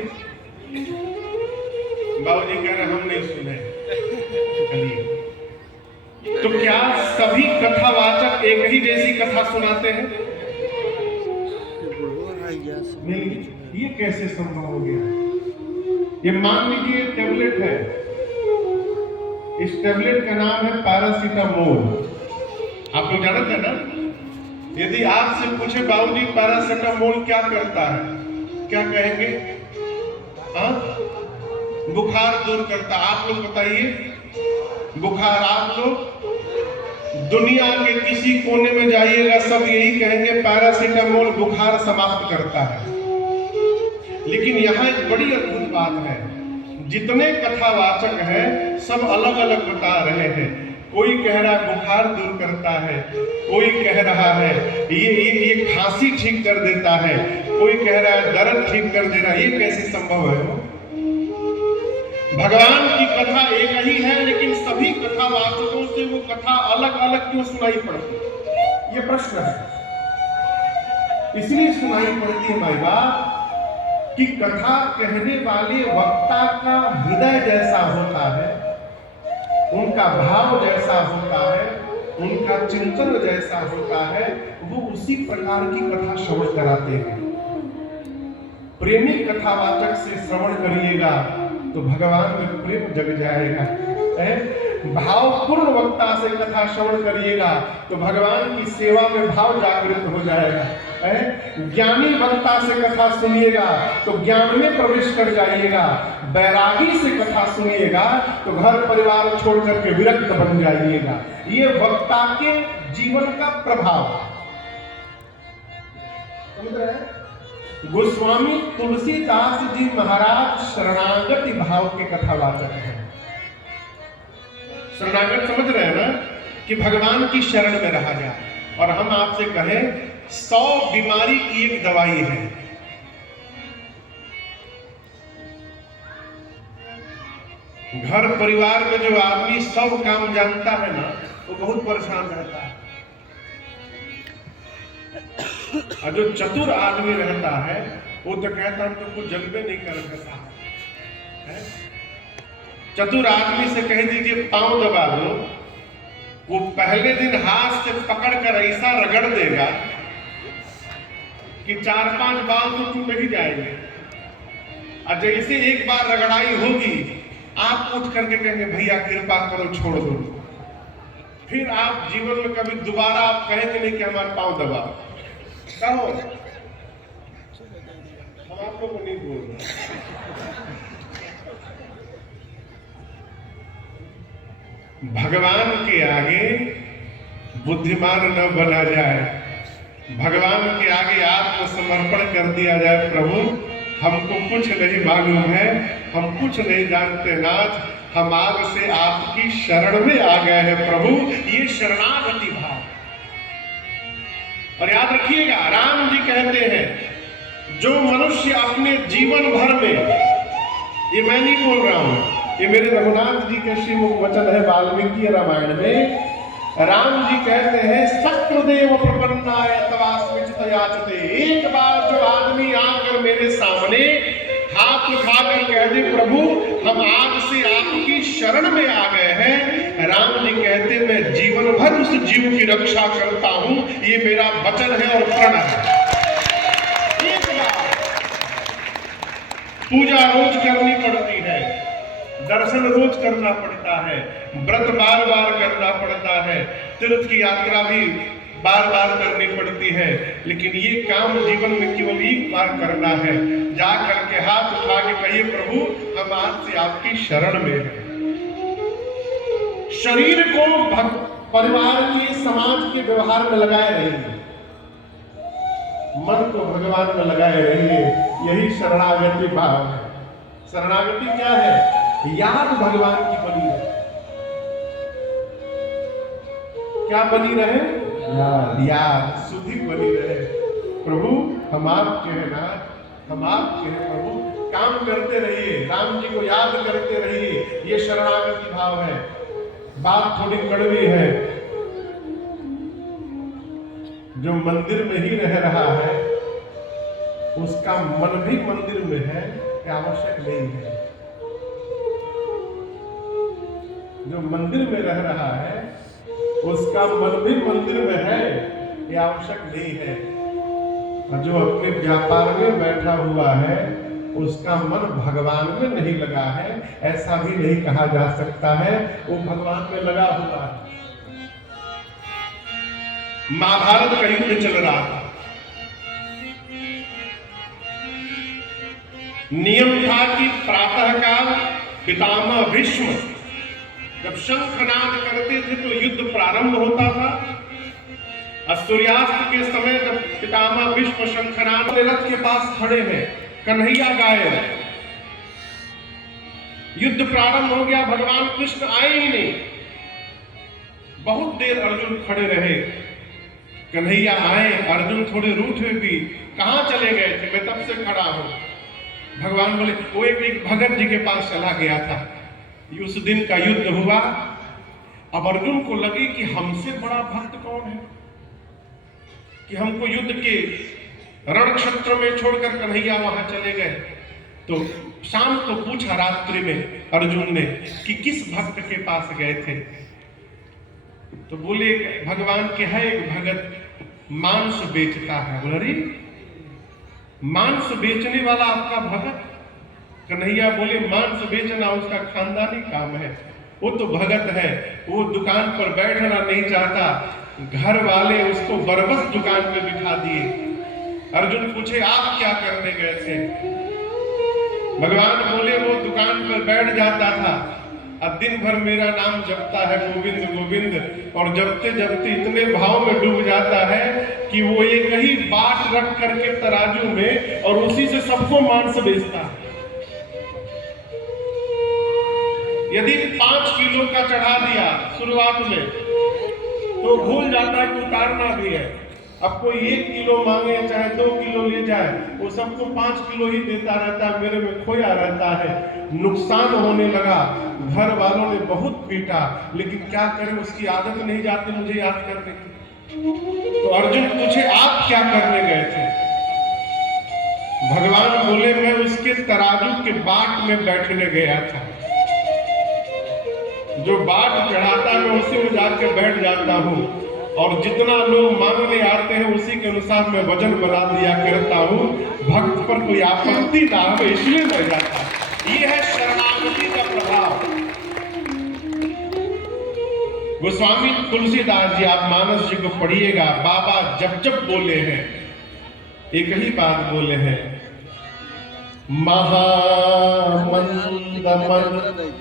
बाबूजी कह रहे हम नहीं सुने। तो क्या सभी कथावाचक एक ही जैसी कथा सुनाते हैं? नहीं, ये कैसे संभव हो गया? ये मान लीजिए टेबलेट है, इस टेबलेट का नाम है पैरासीटामोल। आप लोग जानते हैं ना? यदि आपसे पूछे बाबूजी पैरासीटामोल क्या करता है, क्या कहेंगे? हाँ, बुखार दूर करता। आप लोग बताइए, बुखार आप लोग दुनिया के किसी कोने में जाइएगा, सब यही कहेंगे पैरासीटामोल बुखार समाप्त करता है। लेकिन यहाँ एक बड़ी अद्भुत बात है, जितने कथावाचक हैं सब अलग अलग बता रहे हैं। कोई कह रहा है बुखार दूर करता है, कोई कह रहा है ये खांसी ठीक कर देता है, कोई कह रहा है दर्द ठीक कर देना। ये कैसे संभव है? भगवान की कथा एक ही है, लेकिन सभी कथावाचकों से वो कथा अलग अलग क्यों सुनाई पड़ती? ये प्रश्न है। इसलिए सुनाई पड़ती है भाई बात कि कथा कहने वाले वक्ता का हृदय जैसा होता है, उनका भाव जैसा होता है, उनका चिंतन जैसा होता है, वो उसी प्रकार की कथा श्रवण कराते हैं। प्रेमी कथावाचक से श्रवण करिएगा तो भगवान में प्रेम जग जाएगा। भावपूर्ण वक्ता से कथा श्रवण करिएगा तो भगवान की सेवा में भाव जागृत हो जाएगा। ज्ञानी वक्ता से कथा सुनिएगा तो ज्ञान में प्रवेश कर जाइएगा। बैरागी से कथा सुनिएगा तो घर परिवार छोड़ करके विरक्त बन जाइएगा। ये वक्ता के जीवन का प्रभाव है। समझ रहे हैं? गोस्वामी तुलसीदास जी महाराज शरणागति भाव के कथावाचक हैं। शरणागत समझ रहे हैं ना, कि भगवान की शरण में रहा जाए। और हम आपसे कहें 100 बीमारी की एक दवाई है। घर परिवार में जो आदमी सब काम जानता है ना, वो बहुत परेशान रहता है। और जो चतुर आदमी रहता है वो तो कहता है तो कुछ जल्दी नहीं कर सकता है। चतुर आदमी से कह दीजिए पांव दबा दो, वो पहले दिन हाथ से पकड़ कर ऐसा रगड़ देगा कि 4-5 बाल तो टूट ही जाएंगे। और जैसे एक बार रगड़ाई होगी, आप उठ करके कहेंगे भैया कृपा करो छोड़ दो। फिर आप जीवन में कभी दोबारा आप कहेंगे नहीं कि हमारे पांव दबा। कहो, हम आप लोगों को नहीं बोल रहे। भगवान के आगे बुद्धिमान न बना जाए, भगवान के आगे आत्मसमर्पण कर दिया जाए। प्रभु हमको कुछ नहीं मालूम है, हम कुछ नहीं जानते नाथ, हम आज से आपकी शरण में आ गए हैं प्रभु। ये शरणागति भाव। और याद रखिएगा, राम जी कहते हैं जो मनुष्य अपने जीवन भर में, ये मैं नहीं बोल रहा हूं, ये मेरे रघुनाथ जी के श्रीमुख वचन है वाल्मीकि रामायण में। राम जी कहते हैं शक्रदेव प्रपन्नाय तवास्मिचित याचते। एक बार जो आदमी आकर मेरे सामने हाथ उठाकर कह दे प्रभु हम आज से आपकी शरण में आ गए हैं, राम जी कहते मैं जीवन भर उस जीव की रक्षा करता हूं। ये मेरा वचन है और प्रण है। पूजा रोज करनी पड़ती है, दर्शन रोज करना पड़ता है, व्रत बार बार करना पड़ता है, तीर्थ की यात्रा भी बार बार करनी पड़ती है। लेकिन ये काम जीवन में केवल एक बार करना है। जा करके हाथ उठा के कहिए प्रभु हम आज से आपकी शरण में हैं। शरीर को परिवार के समाज के व्यवहार में लगाए रहिए, मन को भगवान में लगाए रहिए। यही शरणागति भाव है। शरणागति क्या है? याद भगवान की बनी रहे। क्या बनी रहे? याद शुद्धि बनी रहे। प्रभु हम आपके हैं ना, हम आपके हैं प्रभु। काम करते रहिए, राम जी को याद करते रहिए। ये शरणागति भाव है। बात थोड़ी कड़वी है। जो मंदिर में ही रह रहा है उसका मन भी मंदिर में है, क्या आवश्यक नहीं है। जो मंदिर में रह रहा है उसका मन भी मंदिर में है, ये आवश्यक नहीं है। और जो अपने व्यापार में बैठा हुआ है उसका मन भगवान में नहीं लगा है, ऐसा भी नहीं कहा जा सकता है, वो भगवान में लगा हुआ है। महाभारत का युद्ध चल रहा था। नियम था कि प्रातःकाल पितामह भीष्म जब शंखनाद करते थे तो युद्ध प्रारंभ होता था, और सूर्यास्त के समय जब पितामह भीष्म शंखनाद रथ के पास खड़े हैं, कन्हैया गायब, युद्ध प्रारंभ हो गया, भगवान कृष्ण आए ही नहीं। बहुत देर अर्जुन खड़े रहे, कन्हैया आए, अर्जुन थोड़े रूठे भी, कहां चले गए थे, मैं तब से खड़ा हूं। भगवान बोले वो एक भगत जी के पास चला गया था। उस दिन का युद्ध हुआ। अब अर्जुन को लगे कि हमसे बड़ा भक्त कौन है कि हमको युद्ध के रण क्षेत्र में छोड़कर कन्हैया वहां चले गए। तो शाम को पूछा रात्रि में अर्जुन ने कि किस भक्त के पास गए थे, तो बोले भगवान के है एक भगत मांस बेचता है। बोले मांस बेचने वाला आपका भगत? कन्हैया बोले मांस बेचना उसका खानदानी काम है, वो तो भगत है, वो दुकान पर बैठना नहीं चाहता, घर वाले उसको बरबस दुकान पे बिठा दिए। अर्जुन पूछे आप क्या करने गए थे? भगवान बोले वो दुकान पर बैठ जाता था और दिन भर मेरा नाम जपता है गोविंद गोविंद, और जपते जपते इतने भाव में डूब जाता है कि वो एक ही बाट रख करके तराजू में और उसी से सबको मांस बेचता है। यदि 5 किलो का चढ़ा दिया शुरुआत में तो भूल जाता है कि उतारना भी है। अब कोई 1 किलो मांगे चाहे 2 किलो ले जाए, वो सबको 5 किलो ही देता रहता है, मेरे में खोया रहता है। नुकसान होने लगा, घर वालों ने बहुत पीटा, लेकिन क्या करें उसकी आदत नहीं जाती मुझे याद करने की। तो अर्जुन पूछे आप क्या करने गए थे? भगवान बोले मैं उसके तराजू के बाट में बैठने गया था, जो बाट चढ़ाता है मैं उसी में जाके बैठ जाता हूँ, और जितना लोग मांगने आते हैं उसी के अनुसार मैं वजन बना दिया करता हूँ, भक्त पर कोई आपत्ति ना हो इसलिए बढ़ जाता है। ये है शरणागति का प्रभाव। गोस्वामी तुलसीदास जी, आप मानस जी को पढ़िएगा, बाबा जब जब बोले हैं एक ही बात बोले हैं, महामंद मन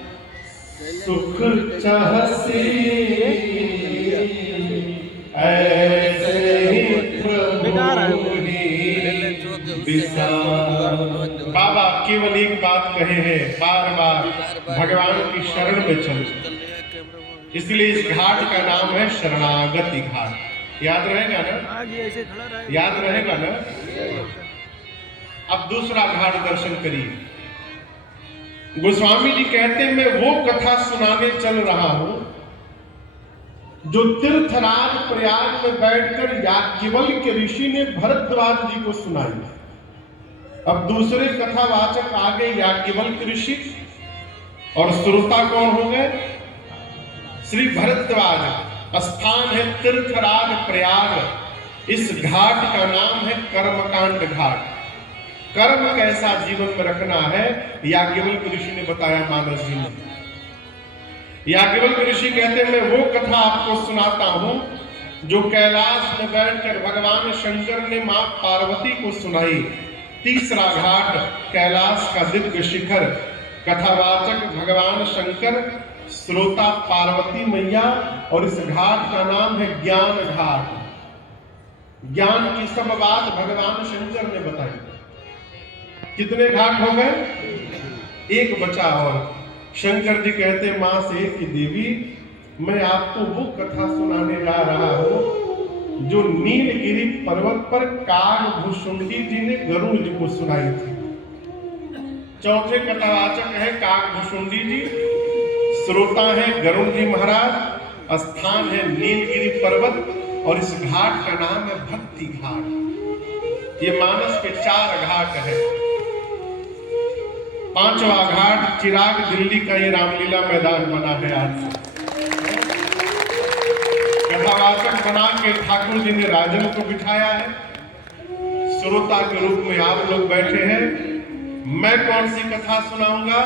सुख चाहसी ऐसे बाबा केवल एक बात कहे हैं, बार बार भगवान की शरण में चलो। इसलिए इस घाट का नाम है शरणागति घाट। याद रहेगा ना? याद रहेगा ना? अब दूसरा घाट दर्शन करिए। गोस्वामी जी कहते हैं मैं वो कथा सुनाने चल रहा हूं जो तीर्थराज प्रयाग में बैठकर याज्ञवल्क्य ऋषि ने भरद्वाज जी को सुनाई। अब दूसरे कथावाचक आ गए याज्ञवल्क्य ऋषि, और श्रोता कौन हो गए? श्री भरद्वाज। स्थान है तीर्थराज प्रयाग। इस घाट का नाम है कर्मकांड घाट। कर्म कैसा जीवन में रखना है याज्ञवल्क्य ऋषि ने बताया मानस जी ने। याज्ञवल्क्य ऋषि कहते हैं मैं वो कथा आपको सुनाता हूं जो कैलाश में बैठकर भगवान शंकर ने मां पार्वती को सुनाई। तीसरा घाट कैलाश का दिव्य शिखर, कथावाचक भगवान शंकर, श्रोता पार्वती मैया, और इस घाट का नाम है ज्ञान घाट। ज्ञान की सब बात भगवान शंकर ने बताई। कितने घाट हो गए? एक बचा। और शंकर जी कहते मां से कि देवी मैं आपको वो कथा सुनाने जा रहा हूं जो नीलगिरी पर्वत पर काकभुशुंडी जी ने गरुड़ जी को सुनाई थी। चौथे कथावाचक है काकभुशुंडी जी, श्रोता है गरुड़ जी महाराज, स्थान है नीलगिरी पर्वत, और इस घाट का नाम है भक्ति घाट। ये मानस के 4 घाट है। 5वां घाट चिराग दिल्ली का ये रामलीला मैदान बना है आज से। कथावाचक बना के ठाकुर जी ने राजन को बिठाया है, श्रोता के रूप में आप लोग बैठे हैं। मैं कौन सी कथा सुनाऊंगा?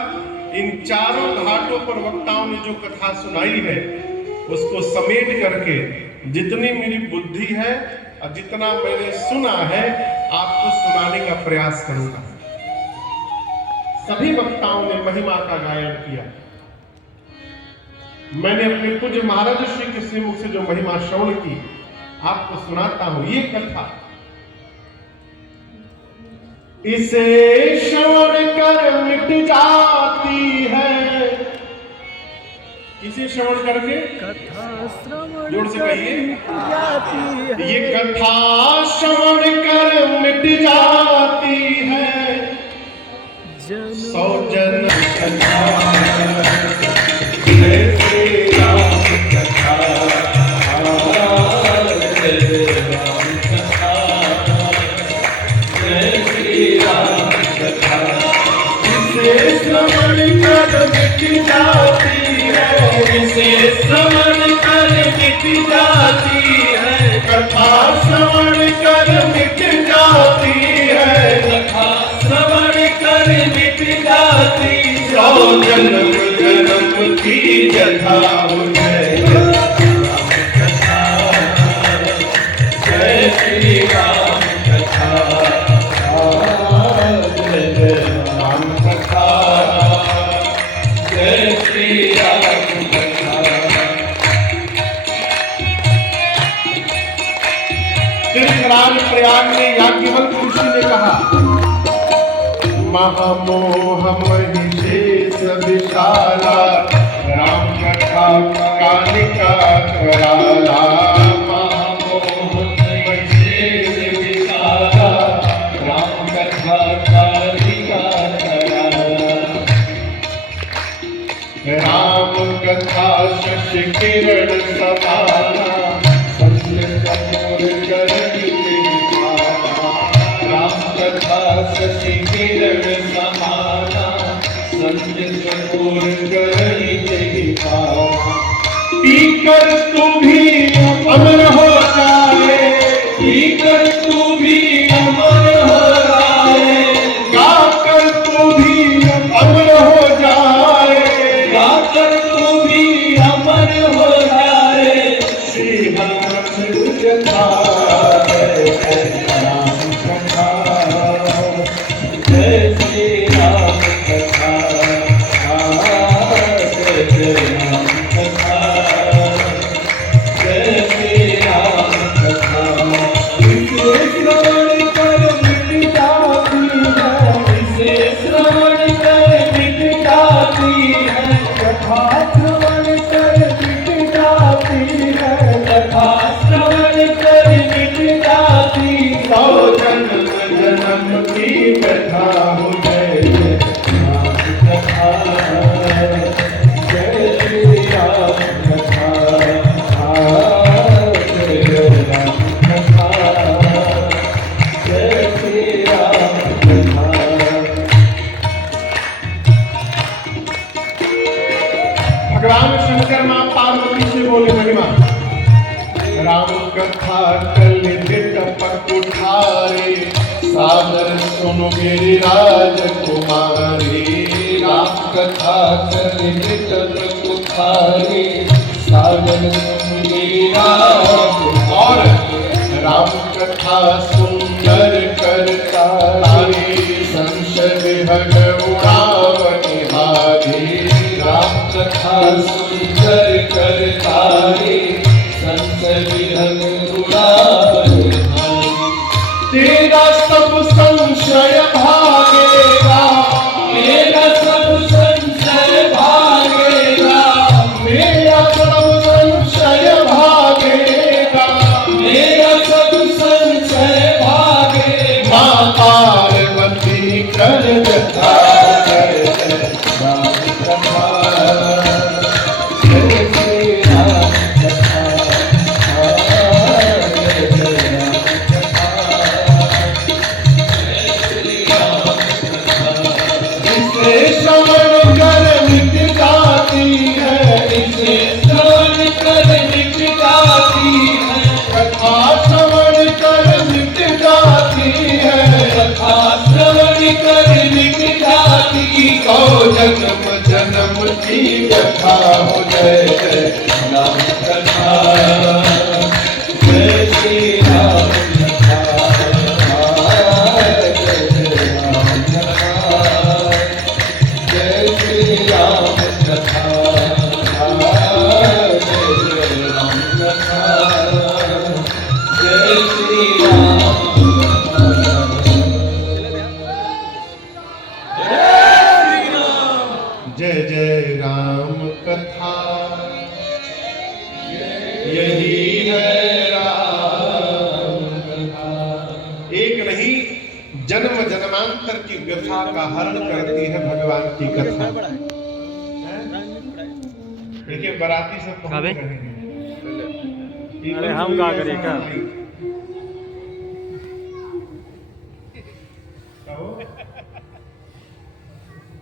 इन चारों घाटों पर वक्ताओं ने जो कथा सुनाई है उसको समेट करके जितनी मेरी बुद्धि है और जितना मैंने सुना है आपको सुनाने का प्रयास करूंगा। सभी वक्ताओं ने महिमा का गायन किया। मैंने अपने पूज्य महाराज श्री के श्रीमुख से जो महिमा श्रवण की आपको सुनाता हूं। ये कथा इसे श्रवण कर मिट जाती है। इसे श्रवण करके कथा श्रवण जोर से कहिए, जाती है। ये कथा श्रवण कर मिट जाती है। सौ जन्म कथा जय श्री राम कथा, जय राम कथा, जय श्री राम कथा। इसे श्रवण कर मिट जाती है, इसे श्रवण कर मिट जाती है। कथा श्रवण कर मिट जाती है, कथा श्रवण कर मिट जाती। सौ जन्म जन्म की जथा हो जय राम कथा, जय श्री राम कथा, जय राम कथा, जय श्री राम कथा। तीर्थराज प्रयाग में याज्ञवल्क्य ऋषि ने कहा, महामोह महिषेश विशाला, राम कथा कालिका कराला। महामोह महिषेश विशाला, राम कथा कालिका कराला। राम कथा शशि किरण समाना, संत कपूर करणी निभाना। राम कथा शशि किरण समाना, संत कपूर करणी निभाना। पीकर तू भी अमर हो जाए, पीकर तू भी अमर हो जाए। गाकर तू भी अमर हो जाए, गाकर तू भी अमर हो जाए। श्री राम कथा, जय राम कथा, जय श्री राम कथा, जय राम कथा, जय श्री राम कथा। इसे श्रवण कर मिट जाती है, इसे श्रवण कर मिट जाती है। कथा श्रवण कर मिट जाती है, कथा श्रवण कर मिट जाती। सौ जन्म जन्म की कथा हो जय राम कथा, जय श्री राम कथा, जय राम कथा, जय श्री राम कथा। भगवान शंकर मां पार्वती से बोले महिमा, राम कथा कल टपक उठारे, सादर सुनो मेरी राजकुमारी। राम कथा कल टपक उठारे, सादर सुनो मेरी और राम कथा सुंदर करता रे, संशय विहग उड़ावनिहारी। राम कथा सुंदर करता रे, संशय विहग उड़ावनिहारी। तेरा सब संशय भागेगा, मेरा सब संशय भागेगा। मेरा सब संशय भागेगा, मेरा सब संशय भागेगा। मां पार्वती कर जथा, जय राम कथा, यही है राम कथा। एक नहीं, जन्म जन्मांतर की व्यथा का हरण करती है भगवान की कथा। देखिए बाराती सब पहुंच रहे हैं। अरे हम क्या करें क्या?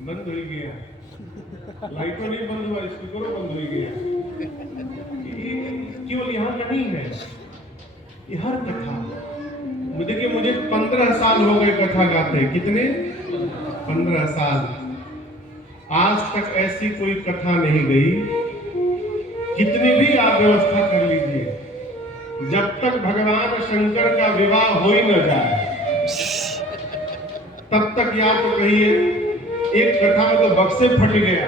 बंद हो गया, लाइट नहीं बंद हुआ, स्पीकर बंद हो गया। केवल यहाँ का नहीं है, ये हर कथा। देखिए मुझे 15 साल हो गए कथा गाते। कितने? 15 साल। आज तक ऐसी कोई कथा नहीं गई, कितनी भी आप व्यवस्था कर लीजिए, जब तक भगवान शंकर का विवाह हो ही न जाए तब तक या तो कहिए एक कथा में तो बक्से फट गया,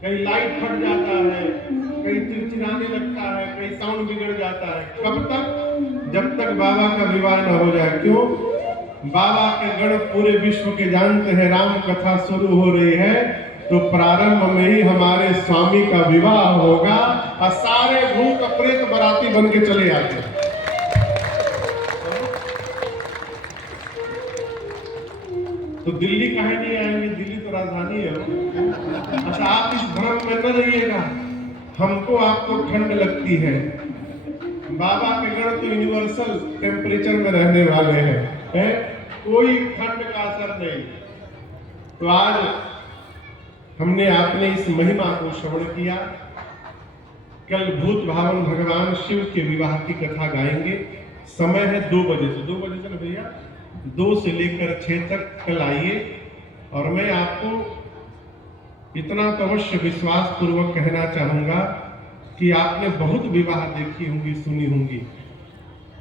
कहीं लाइट फट जाता है, कहीं चिड़चिड़ाने लगता है, कहीं साउंड बिगड़ जाता है। कब तक? जब तक बाबा का विवाह न हो जाए। क्यों? बाबा के गण पूरे विश्व के जानते हैं राम कथा शुरू हो रही है तो प्रारंभ में ही हमारे स्वामी का विवाह होगा और सारे भूत प्रेत बराती बन के चले आते हैं। तो दिल्ली काहे नहीं आएंगे? दिल्ली तो राजधानी है। अच्छा आप इस भ्रम में न रहिएगा, हमको आपको ठंड लगती है, बाबा के गण तो यूनिवर्सल टेम्परेचर में रहने वाले हैं, कोई ठंड का असर नहीं। तो आज हमने आपने इस महिमा को श्रवण किया। कल भूत भावन भगवान शिव के विवाह की कथा गाएंगे। समय है 2 बजे से। 2 बजे तक भैया, 2 से लेकर 6 तक कल आइए। और मैं आपको इतना तो अवश्य विश्वास पूर्वक कहना चाहूंगा कि आपने बहुत विवाह देखी होंगी, सुनी होंगी,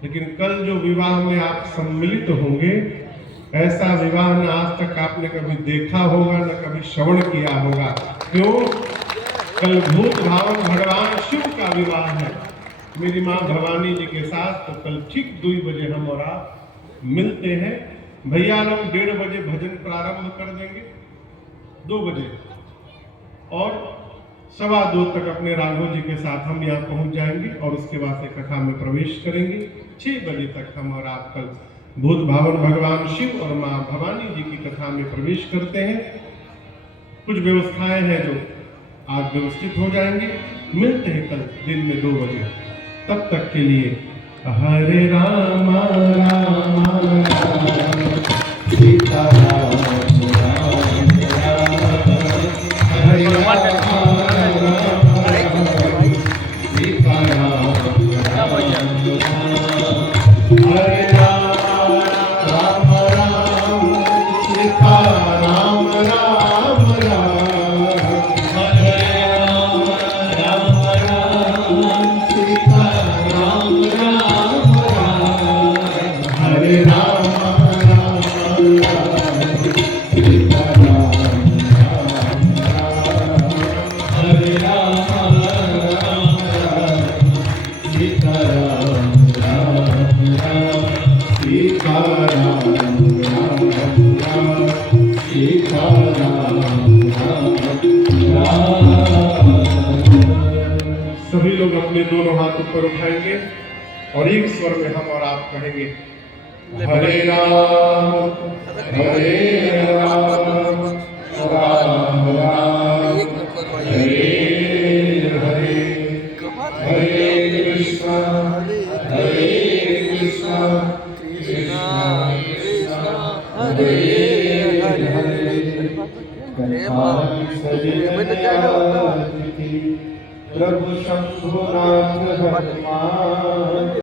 लेकिन कल जो विवाह में आप सम्मिलित होंगे, ऐसा विवाह न आज तक आपने कभी देखा होगा, न कभी श्रवण किया होगा। क्यों? कल भूत भावन भगवान शिव का विवाह है मेरी माँ भवानी जी के साथ। तो कल ठीक 2 बजे हम और आप मिलते हैं। भैया लोग 1:30 बजे भजन प्रारंभ कर देंगे, 2 बजे, और 2:15 तक अपने राघव जी के साथ हम यहाँ पहुंच जाएंगे और उसके बाद से कथा में प्रवेश करेंगे। 6 बजे तक हम और आप कल भूत भावन भगवान शिव और माँ भवानी जी की कथा में प्रवेश करते हैं। कुछ व्यवस्थाएं हैं जो आज व्यवस्थित हो जाएंगे। मिलते हैं कल दिन में 2 बजे। तब तक के लिए हरे राम राम राम सीता राम राम राम, हरे राम सीता राम राम राम, हरे सभी लोग अपने दोनों हाथ ऊपर उठाएंगे और एक स्वर में हम और आप कहेंगे हरे राम राम राम हरे हरे, हरे कृष्णा कृष्णा कृष्णा हरे हरे, प्रभु शंभुनाथ हनुमान।